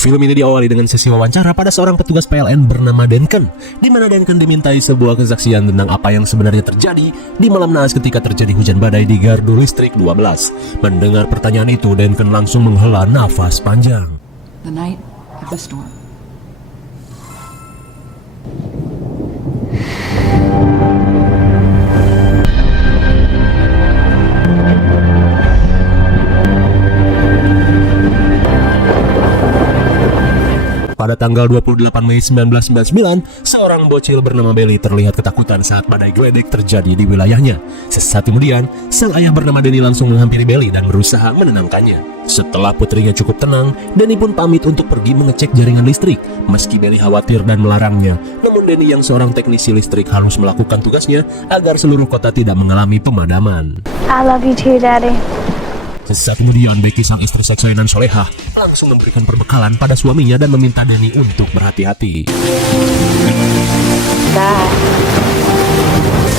Film ini diawali dengan sesi wawancara pada seorang petugas PLN bernama Denken, di mana Denken dimintai sebuah kesaksian tentang apa yang sebenarnya terjadi di malam naas ketika terjadi hujan badai di gardu listrik 12. Mendengar pertanyaan itu, Denken langsung menghela nafas panjang. The night of the storm. Pada tanggal 28 Mei 1999, seorang bocil bernama Belly terlihat ketakutan saat badai geledek terjadi di wilayahnya. Sesaat kemudian, sang ayah bernama Denny langsung menghampiri Belly dan berusaha menenangkannya. Setelah putrinya cukup tenang, Denny pun pamit untuk pergi mengecek jaringan listrik. Meski Belly khawatir dan melarangnya, namun Denny yang seorang teknisi listrik harus melakukan tugasnya agar seluruh kota tidak mengalami pemadaman. I love you too, Daddy. Sesaat kemudian, Becky sang istri seksai dan solehah langsung memberikan perbekalan pada suaminya dan meminta Denny untuk berhati-hati.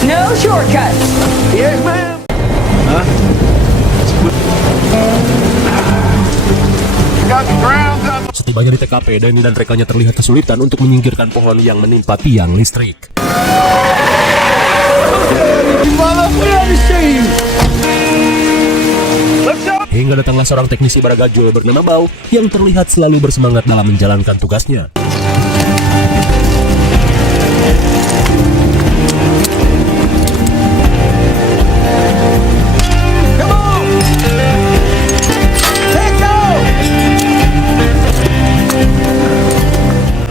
No shortcuts. Yes, ma'am. Got the ground up. Setibanya di TKP, Denny dan rekannya terlihat kesulitan untuk menyingkirkan pohon yang menimpa tiang listrik. Hingga datanglah seorang teknisi baragajul bernama Bao yang terlihat selalu bersemangat dalam menjalankan tugasnya.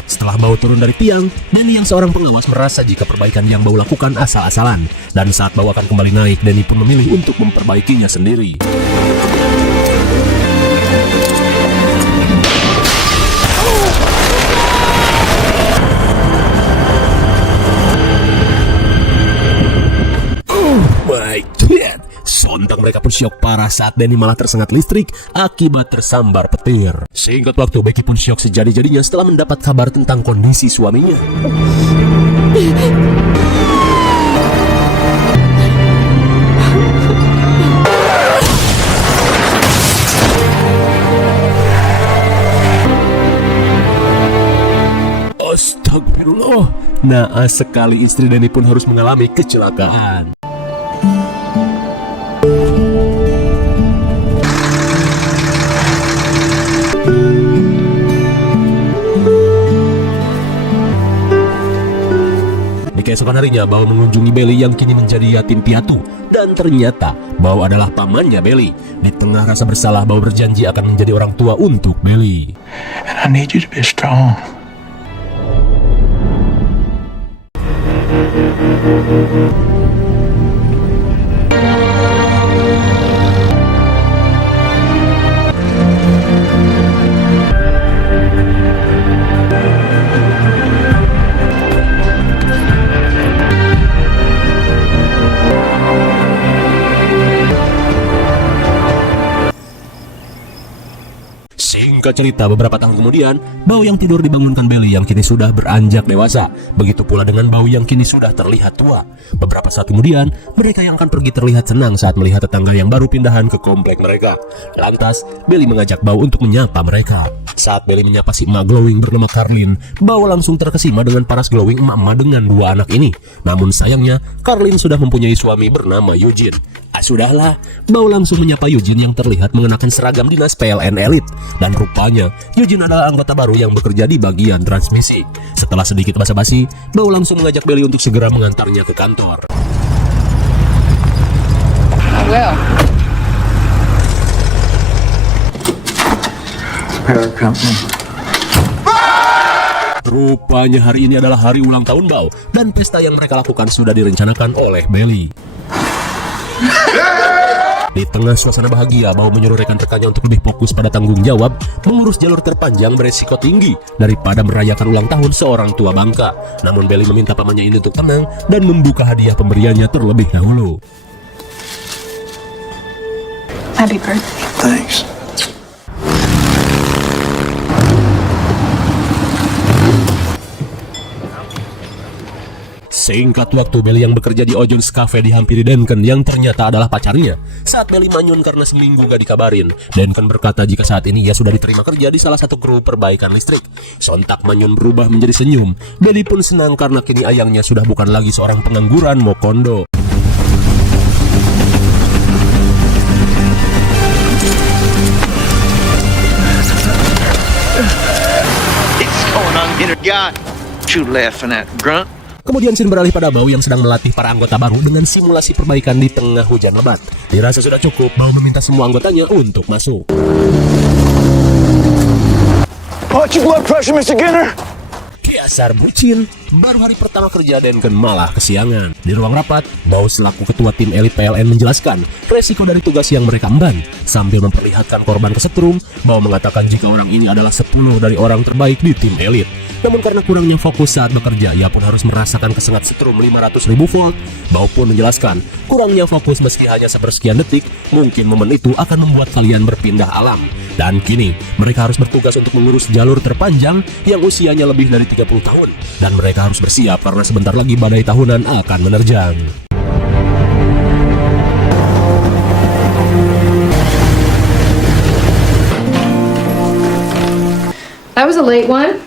Setelah Bao turun dari tiang, Denny yang seorang pengawas merasa jika perbaikan yang Bao lakukan asal-asalan. Dan saat Bao akan kembali naik, Denny pun memilih untuk memperbaikinya sendiri. My God! Sontak mereka pun syok parah saat Denny malah tersengat listrik akibat tersambar petir. Singkat waktu, Becky pun syok sejadi-jadinya setelah mendapat kabar tentang kondisi suaminya. Astagfirullah, naas sekali istri Denny pun harus mengalami kecelakaan. Di keesokan harinya, Bao mengunjungi Belly yang kini menjadi yatim piatu. Dan ternyata, Bao adalah pamannya Belly. Di tengah rasa bersalah, Bao berjanji akan menjadi orang tua untuk Belly. And I need you to be strong. Singkat cerita, beberapa tahun kemudian, Bao yang tidur dibangunkan Belly yang kini sudah beranjak dewasa. Begitu pula dengan Bao yang kini sudah terlihat tua. Beberapa saat kemudian, mereka yang akan pergi terlihat senang saat melihat tetangga yang baru pindahan ke komplek mereka. Lantas, Belly mengajak Bao untuk menyapa mereka. Saat Belly menyapa si emak glowing bernama Carlin, Bao langsung terkesima dengan paras glowing emak-emak dengan dua anak ini. Namun sayangnya, Carlin sudah mempunyai suami bernama Eugene. Sudahlah, Bao langsung menyapa Eugene yang terlihat mengenakan seragam dinas PLN elit. Dan rupanya, Eugene adalah anggota baru yang bekerja di bagian transmisi. Setelah sedikit basa-basi, Bao langsung mengajak Belly untuk segera mengantarnya ke kantor. Well, Power company. Rupanya hari ini adalah hari ulang tahun Bao, dan pesta yang mereka lakukan sudah direncanakan oleh Belly. Di tengah suasana bahagia, Bao menyuruh rekan-rekannya untuk lebih fokus pada tanggung jawab mengurus jalur terpanjang beresiko tinggi daripada merayakan ulang tahun seorang tua bangka. Namun Belly meminta pamannya ini untuk tenang dan membuka hadiah pemberiannya terlebih dahulu. happy birthday. Thanks. Singkat waktu, Belly yang bekerja di Ojon's Cafe dihampiri Duncan yang ternyata adalah pacarnya. Saat Belly manyun karena seminggu gak dikabarin, Duncan berkata jika saat ini ia sudah diterima kerja di salah satu kru perbaikan listrik. Sontak manyun berubah menjadi senyum. Belly pun senang karena kini ayangnya sudah bukan lagi seorang pengangguran mokondo. What's going on here, guy? What you laughing at, grunt? Kemudian scene beralih pada Bao yang sedang melatih para anggota baru dengan simulasi perbaikan di tengah hujan lebat. Dirasa sudah cukup, Bao meminta semua anggotanya untuk masuk. Watch your blood pressure, Mr. Ginner. Dasar bucin. Baru hari pertama kerja Duncan malah kesiangan. Di ruang rapat, Bao selaku ketua tim elit PLN menjelaskan resiko dari tugas yang mereka emban. Sambil memperlihatkan korban kesetrum, Bao mengatakan jika orang ini adalah 10 dari orang terbaik di tim elit. Namun karena kurangnya fokus saat bekerja, ia pun harus merasakan kesengat setrum 500.000 volt. Bao pun menjelaskan, kurangnya fokus meski hanya sepersekian detik, mungkin momen itu akan membuat kalian berpindah alam. Dan kini, mereka harus bertugas untuk mengurus jalur terpanjang yang usianya lebih dari 30 tahun. Dan mereka harus bersiap karena sebentar lagi badai tahunan akan menerjang. That was a late one.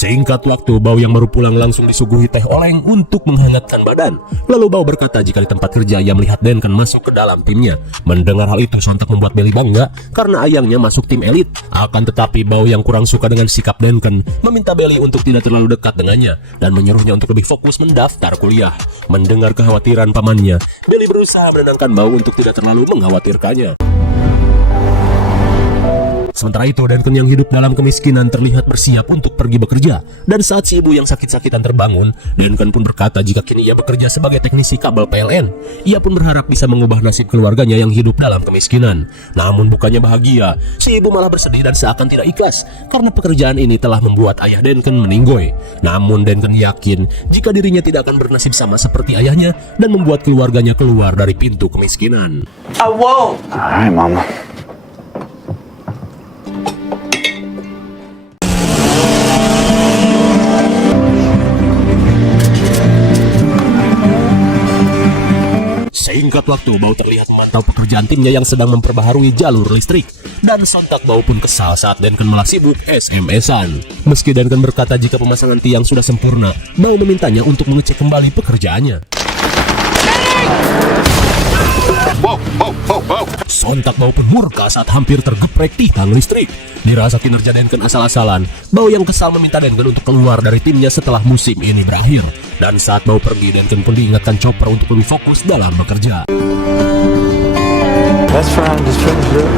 Singkat waktu, Bao yang baru pulang langsung disuguhi teh oleng untuk menghangatkan badan. Lalu Bao berkata jika di tempat kerja ia melihat Duncan masuk ke dalam timnya. Mendengar hal itu sontak membuat Belly bangga karena ayangnya masuk tim elit. Akan tetapi Bao yang kurang suka dengan sikap Duncan meminta Belly untuk tidak terlalu dekat dengannya dan menyuruhnya untuk lebih fokus mendaftar kuliah. Mendengar kekhawatiran pamannya, Belly berusaha menenangkan Bao untuk tidak terlalu mengkhawatirkannya. Sementara itu, Duncan yang hidup dalam kemiskinan terlihat bersiap untuk pergi bekerja. Dan saat si ibu yang sakit-sakitan terbangun, Duncan pun berkata jika kini ia bekerja sebagai teknisi kabel PLN. Ia pun berharap bisa mengubah nasib keluarganya yang hidup dalam kemiskinan. Namun bukannya bahagia, si ibu malah bersedih dan seakan tidak ikhlas karena pekerjaan ini telah membuat ayah Duncan meninggoy. Namun Duncan yakin jika dirinya tidak akan bernasib sama seperti ayahnya dan membuat keluarganya keluar dari pintu kemiskinan. I won't. All right, Mama. Singkat waktu, Bao terlihat memantau pekerjaan timnya yang sedang memperbaharui jalur listrik. Dan sontak Bao pun kesal saat Duncan malah sibuk SMS-an. Meski Duncan berkata jika pemasangan tiang sudah sempurna, Bao memintanya untuk mengecek kembali pekerjaannya. Sontak Bao pun murka saat hampir tergeprek tiang listrik. Dirasa kinerja Duncan asal-asalan, Bao yang kesal meminta Duncan untuk keluar dari timnya setelah musim ini berakhir. Dan saat Bao pergi, Duncan pun diingatkan Chopper untuk lebih fokus dalam bekerja. That's fine. Just finish it.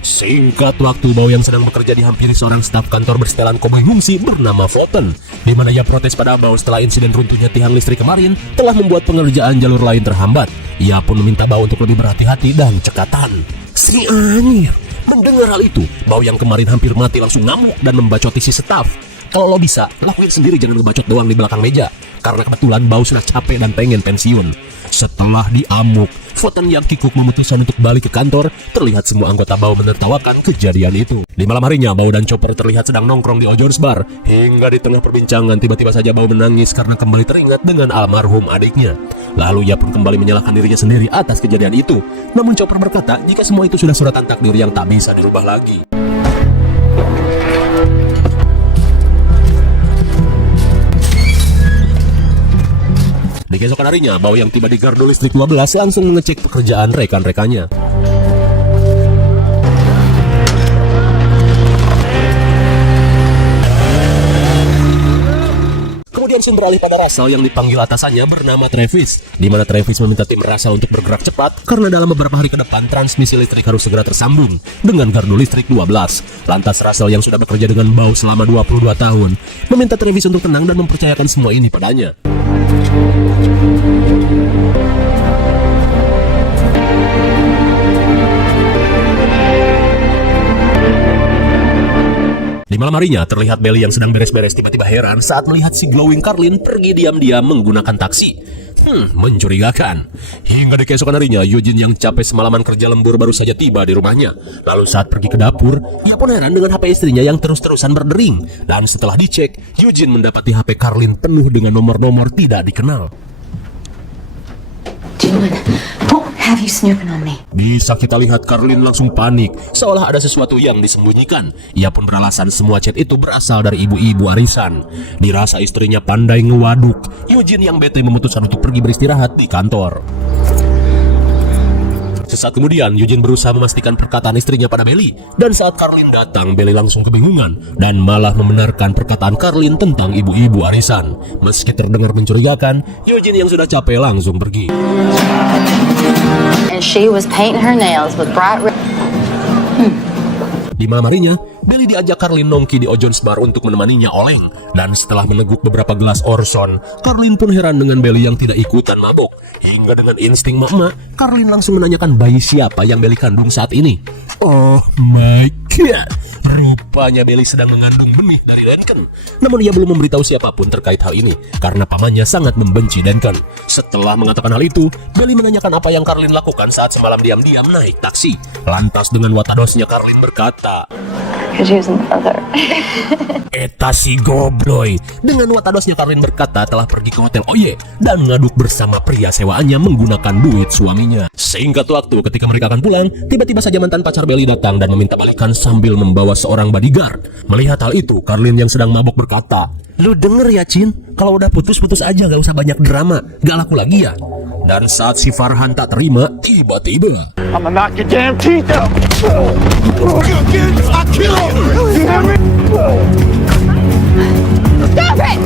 Singkat waktu, Bao yang sedang bekerja dihampiri seorang staf kantor bersetelan koboi ngungsi bernama Floten, di mana ia protes pada Bao setelah insiden runtuhnya tiang listrik kemarin telah membuat pengerjaan jalur lain terhambat. Ia pun meminta Bao untuk lebih berhati-hati dan cekatan. Si anyir. Mendengar hal itu, Bao yang kemarin hampir mati langsung ngamuk dan membacoti si staf. Kalau lo bisa, lakuin sendiri, jangan ngebacot doang di belakang meja. Karena kebetulan Bao sudah capek dan pengen pensiun. Setelah diamuk, Floten yang kikuk memutuskan untuk balik ke kantor. Terlihat semua anggota Bao menertawakan kejadian itu. Di malam harinya, Bao dan Chopper terlihat sedang nongkrong di Ojon's Bar. Hingga di tengah perbincangan, tiba-tiba saja Bao menangis karena kembali teringat dengan almarhum adiknya. Lalu ia pun kembali menyalahkan dirinya sendiri atas kejadian itu. Namun Chopper berkata jika semua itu sudah suratan takdir yang tak bisa dirubah lagi. Di keesokan harinya, Bao yang tiba di gardu listrik 12 langsung mengecek pekerjaan rekan-rekannya. Kemudian scene beralih pada Russell yang dipanggil atasannya bernama Travis, di mana Travis meminta tim Russell untuk bergerak cepat karena dalam beberapa hari ke depan transmisi listrik harus segera tersambung dengan gardu listrik 12. Lantas Russell yang sudah bekerja dengan Bao selama 22 tahun meminta Travis untuk tenang dan mempercayakan semua ini padanya. Di malam harinya, terlihat Belly yang sedang beres-beres tiba-tiba heran saat melihat si glowing Carlin pergi diam-diam menggunakan taksi. Mencurigakan. Hingga di keesokan harinya, Eugene yang capek semalaman kerja lembur baru saja tiba di rumahnya. Lalu saat pergi ke dapur, ia pun heran dengan HP istrinya yang terus-terusan berdering. Dan setelah dicek, Eugene mendapati HP Carlin penuh dengan nomor-nomor tidak dikenal. Dylan, won't have you snooping on me. Bisa kita lihat Carlin langsung panik, seolah ada sesuatu yang disembunyikan. Ia pun beralasan semua chat itu berasal dari ibu-ibu arisan. Dirasa istrinya pandai ngewaduk, Eugene yang bete memutuskan untuk pergi beristirahat di kantor. Sesaat kemudian, Eugene berusaha memastikan perkataan istrinya pada Belly. Dan saat Carlin datang, Belly langsung kebingungan dan malah membenarkan perkataan Carlin tentang ibu-ibu arisan. Meski terdengar mencurigakan, Eugene yang sudah capek langsung pergi. And she was painting her nails with bright red. Di malam harinya, Belly diajak Carlin nongki di Ojon's Bar untuk menemaninya oleng. Dan setelah meneguk beberapa gelas Orson, Carlin pun heran dengan Belly yang tidak ikutan mabuk. Hingga dengan insting mak-mak, Carlin langsung menanyakan bayi siapa yang Belly kandung saat ini. Oh my god, rupanya Belly sedang mengandung benih dari Duncan. Namun ia belum memberitahu siapapun terkait hal ini, karena pamannya sangat membenci Duncan. Setelah mengatakan hal itu, Belly menanyakan apa yang Carlin lakukan saat semalam diam-diam naik taksi. Lantas dengan watadosnya Carlin berkata, Eta si gobloy. Dengan watadosnya Carlin berkata telah pergi ke hotel Oye dan ngaduk bersama pria sewaannya menggunakan duit suaminya. Singkat waktu ketika mereka akan pulang, tiba-tiba saja mantan pacar Belly datang dan meminta balikan sambil membawa seorang bodyguard. Melihat hal itu, Carlin yang sedang mabok berkata, "Lu denger ya Cin, kalau udah putus-putus aja, gak usah banyak drama, gak laku lagi ya." Dan saat si Farhan tak terima, tiba-tiba I'ma knock your damn teeth out. I'll kill him. You hear me? Stop it!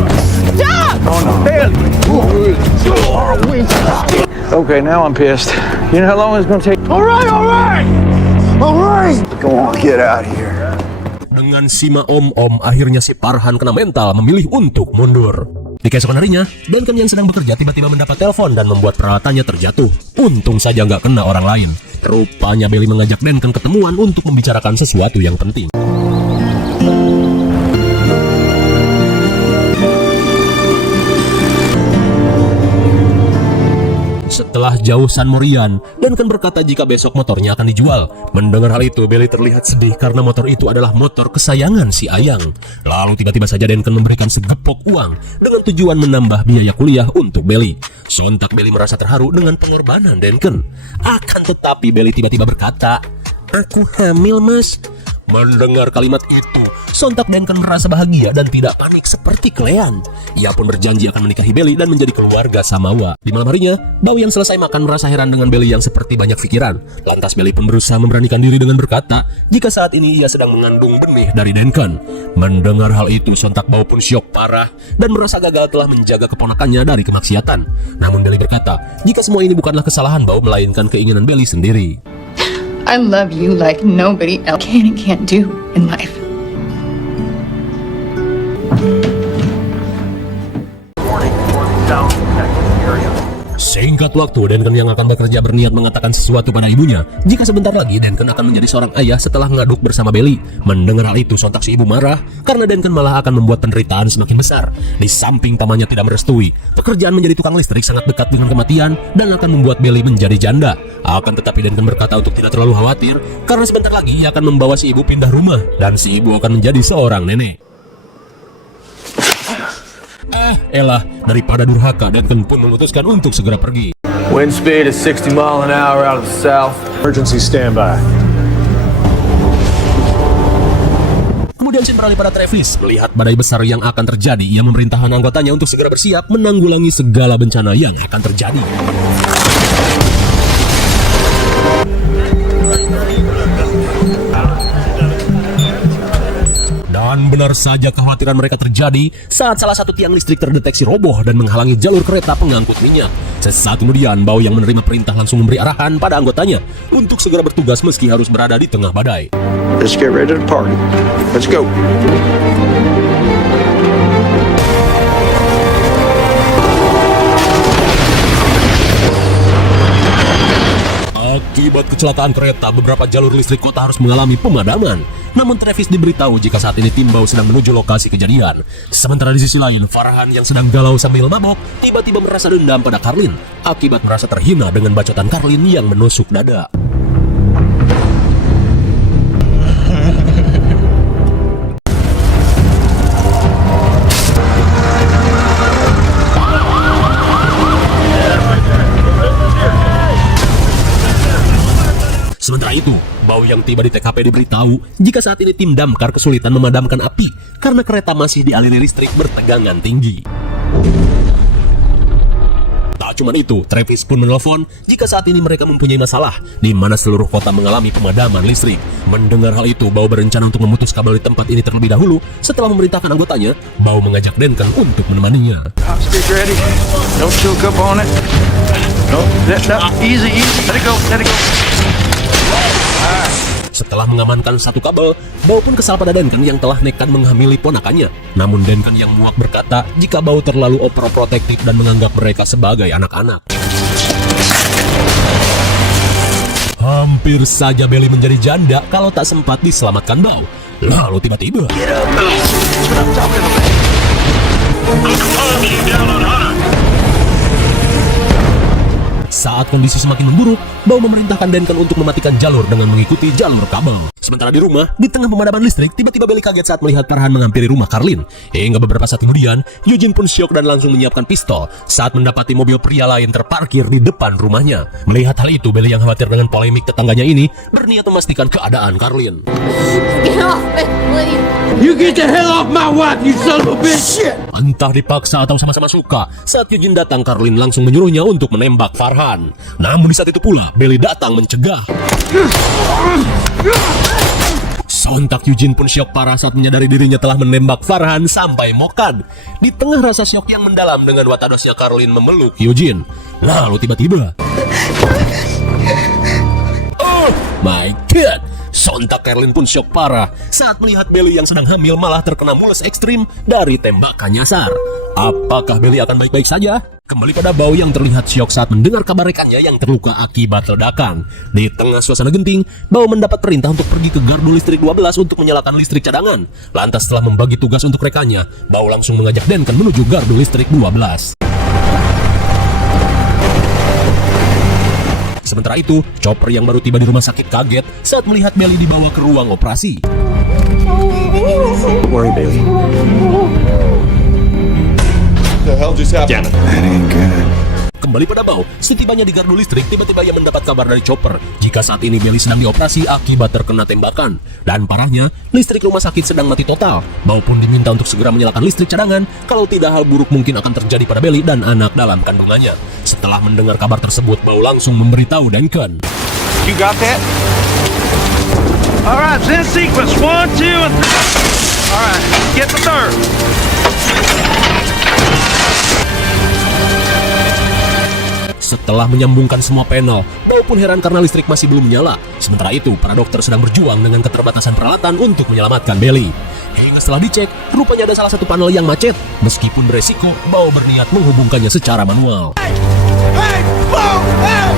Stop! Okay, now I'm pissed. You know how long it's gonna take? All right. Go on, get out of here. dengan sima om-om, akhirnya si Farhan kena mental memilih untuk mundur. Di keesokan harinya, Duncan yang sedang bekerja tiba-tiba mendapat telepon dan membuat peralatannya terjatuh. Untung saja nggak kena orang lain. Rupanya Belly mengajak Duncan ketemuan untuk membicarakan sesuatu yang penting. Setelah jauh San Morian, Duncan berkata jika besok motornya akan dijual. Mendengar hal itu, Belly terlihat sedih karena motor itu adalah motor kesayangan si Ayang. Lalu tiba-tiba saja Duncan memberikan segepok uang dengan tujuan menambah biaya kuliah untuk Belly. Sontak Belly merasa terharu dengan pengorbanan Duncan. Akan tetapi Belly tiba-tiba berkata, "Aku hamil, Mas." Mendengar kalimat itu, sontak Duncan merasa bahagia dan tidak panik seperti Clean. Ia pun berjanji akan menikahi Belly dan menjadi keluarga Samawa. Di malam harinya, Bao yang selesai makan merasa heran dengan Belly yang seperti banyak pikiran. Lantas Belly pun berusaha memberanikan diri dengan berkata, jika saat ini ia sedang mengandung benih dari Duncan. Mendengar hal itu, sontak Bao pun syok parah dan merasa gagal telah menjaga keponakannya dari kemaksiatan. Namun Belly berkata, jika semua ini bukanlah kesalahan Bao, melainkan keinginan Belly sendiri. I love you like nobody else can and can't do in life. Singkat waktu, Duncan yang akan bekerja berniat mengatakan sesuatu pada ibunya. Jika sebentar lagi Duncan akan menjadi seorang ayah setelah ngaduk bersama Belly. Mendengar hal itu, sontak si ibu marah karena Duncan malah akan membuat penderitaan semakin besar. Di samping pamannya tidak merestui, pekerjaan menjadi tukang listrik sangat dekat dengan kematian dan akan membuat Belly menjadi janda. Akan tetapi Duncan berkata untuk tidak terlalu khawatir karena sebentar lagi ia akan membawa si ibu pindah rumah dan si ibu akan menjadi seorang nenek. Elah, daripada durhaka, Duncan pun memutuskan untuk segera pergi. Wind speed is 60 mile an hour out of the south. Emergency standby. Kemudian scene beralih pada Travis. Melihat badai besar yang akan terjadi, ia memerintahkan anggotanya untuk segera bersiap menanggulangi segala bencana yang akan terjadi. Dan benar saja kekhawatiran mereka terjadi saat salah satu tiang listrik terdeteksi roboh dan menghalangi jalur kereta pengangkut minyak. Sesaat kemudian, Bao yang menerima perintah langsung memberi arahan pada anggotanya untuk segera bertugas meski harus berada di tengah badai. Let's get ready to party. Let's go. Akibat kecelakaan kereta, beberapa jalur listrik kota harus mengalami pemadaman. Namun Travis diberitahu jika saat ini tim BAU sedang menuju lokasi kejadian. Sementara di sisi lain, Farhan yang sedang galau sambil mabok tiba-tiba merasa dendam pada Carlin akibat merasa terhina dengan bacotan Carlin yang menusuk dada. Sementara itu, BAU yang tiba di TKP diberitahu jika saat ini tim damkar kesulitan memadamkan api karena kereta masih dialiri listrik bertegangan tinggi. Tak cuma itu, Travis pun menelpon jika saat ini mereka mempunyai masalah di mana seluruh kota mengalami pemadaman listrik. Mendengar hal itu, BAU berencana untuk memutus kabel di tempat ini terlebih dahulu. Setelah memerintahkan anggotanya, BAU mengajak Duncan untuk menemaninya. Hostage ready. Don't choke up on it. No, easy. Let it go. Setelah mengamankan satu kabel, BAU pun kesal pada Duncan yang telah nekat menghamili ponakannya. Namun Duncan yang muak berkata jika BAU terlalu overprotective dan menganggap mereka sebagai anak-anak. Hampir saja Belly menjadi janda kalau tak sempat diselamatkan BAU. Lalu tiba-tiba saat kondisi semakin memburuk, BAU memerintahkan Duncan untuk mematikan jalur dengan mengikuti jalur kabel. Sementara di rumah, di tengah pemadaman listrik, tiba-tiba Belly kaget saat melihat Farhan menghampiri rumah Carlin. Hingga beberapa saat kemudian, Eugene pun syok dan langsung menyiapkan pistol saat mendapati mobil pria lain terparkir di depan rumahnya. Melihat hal itu, Belly yang khawatir dengan polemik tetangganya ini berniat memastikan keadaan Carlin. Get off me, please. You get the hell off my wife, you son of a bitch! Shit! Entah dipaksa atau sama-sama suka, saat Eugene datang, Carlin langsung menyuruhnya untuk menembak Farhan. Namun di saat itu pula, Belly datang mencegah. Sontak Eugene pun syok parah saat menyadari dirinya telah menembak Farhan sampai mokad. Di tengah rasa syok yang mendalam dengan watadosnya, Carlin memeluk Eugene. Lalu tiba-tiba, oh my god! Sontak Carlin pun syok parah saat melihat Belly yang sedang hamil malah terkena mules ekstrim dari tembakan nyasar. Apakah Belly akan baik-baik saja? Kembali pada BAU yang terlihat syok saat mendengar kabar rekannya yang terluka akibat ledakan. Di tengah suasana genting, BAU mendapat perintah untuk pergi ke gardu listrik 12 untuk menyalakan listrik cadangan. Lantas setelah membagi tugas untuk rekannya, BAU langsung mengajak Duncan menuju gardu listrik 12. Sementara itu, Chopper yang baru tiba di rumah sakit kaget saat melihat Belly dibawa ke ruang operasi. Don't worry, Bailey. The hell just happened? That ain't good. Kembali pada BAU, setibanya di gardu listrik, tiba-tiba ia mendapat kabar dari Chopper jika saat ini Belly sedang dioperasi akibat terkena tembakan. Dan parahnya, listrik rumah sakit sedang mati total. BAU pun diminta untuk segera menyalakan listrik cadangan, kalau tidak hal buruk mungkin akan terjadi pada Belly dan anak dalam kandungannya. Setelah mendengar kabar tersebut, BAU langsung memberitahu Duncan. You got that? All right, send sequence 1, 2, and 3. All right, get the third. Setelah menyambungkan semua panel, BAU pun heran karena listrik masih belum menyala. Sementara itu, para dokter sedang berjuang dengan keterbatasan peralatan untuk menyelamatkan Belly. Hingga setelah dicek, rupanya ada salah satu panel yang macet. Meskipun beresiko, BAU berniat menghubungkannya secara manual. Hey! Whoa! Hey!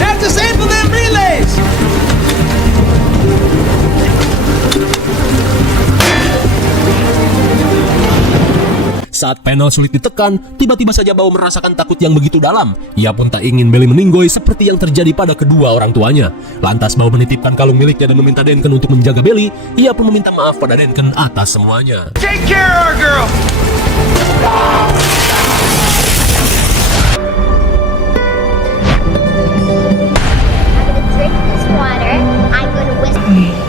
Now disable them relays! Saat panel sulit ditekan, tiba-tiba saja BAU merasakan takut yang begitu dalam. Ia pun tak ingin Belly meninggoy seperti yang terjadi pada kedua orang tuanya. Lantas BAU menitipkan kalung miliknya dan meminta Duncan untuk menjaga Belly. Ia pun meminta maaf pada Duncan atas semuanya. Take care of our girl. Drink this water. I'm gonna whisper.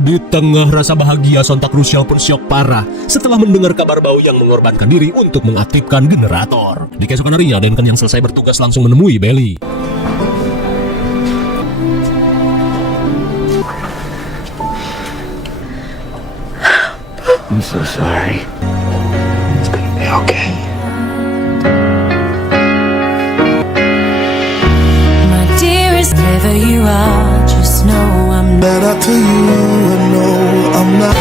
Di tengah rasa bahagia, sontak Rusial pun syok parah setelah mendengar kabar BAU yang mengorbankan diri untuk mengaktifkan generator. Di keesokan harinya, Duncan yang selesai bertugas langsung menemui Belly. I'm so sorry. It's gonna be okay. you, I just know I'm better to you. I know I'm not.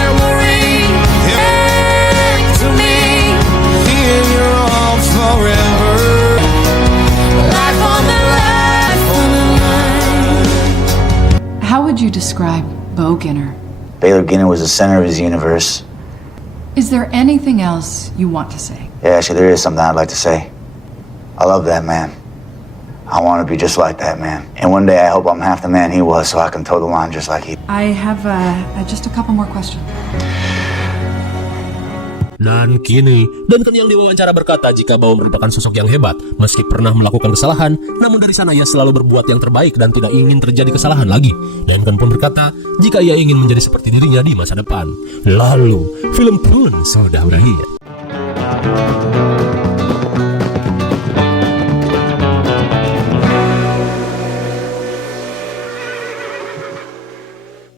Memory back to me. In your arms forever. Life on the line. How would you describe Bo Ginner? Baylor Ginner was the center of his universe. Is there anything else you want to say? Yeah, actually, there is something I'd like to say. I love that man. I want to be just like that man. And one day I hope I'm half the man he was so I can toe the line just like he. I have just a couple more questions. Dan kini, Duncan yang diwawancara berkata jika Bao merupakan sosok yang hebat, meski pernah melakukan kesalahan, namun dari sana ia selalu berbuat yang terbaik dan tidak ingin terjadi kesalahan lagi. Duncan pun berkata jika ia ingin menjadi seperti dirinya di masa depan. Lalu, film pun sudah berakhir.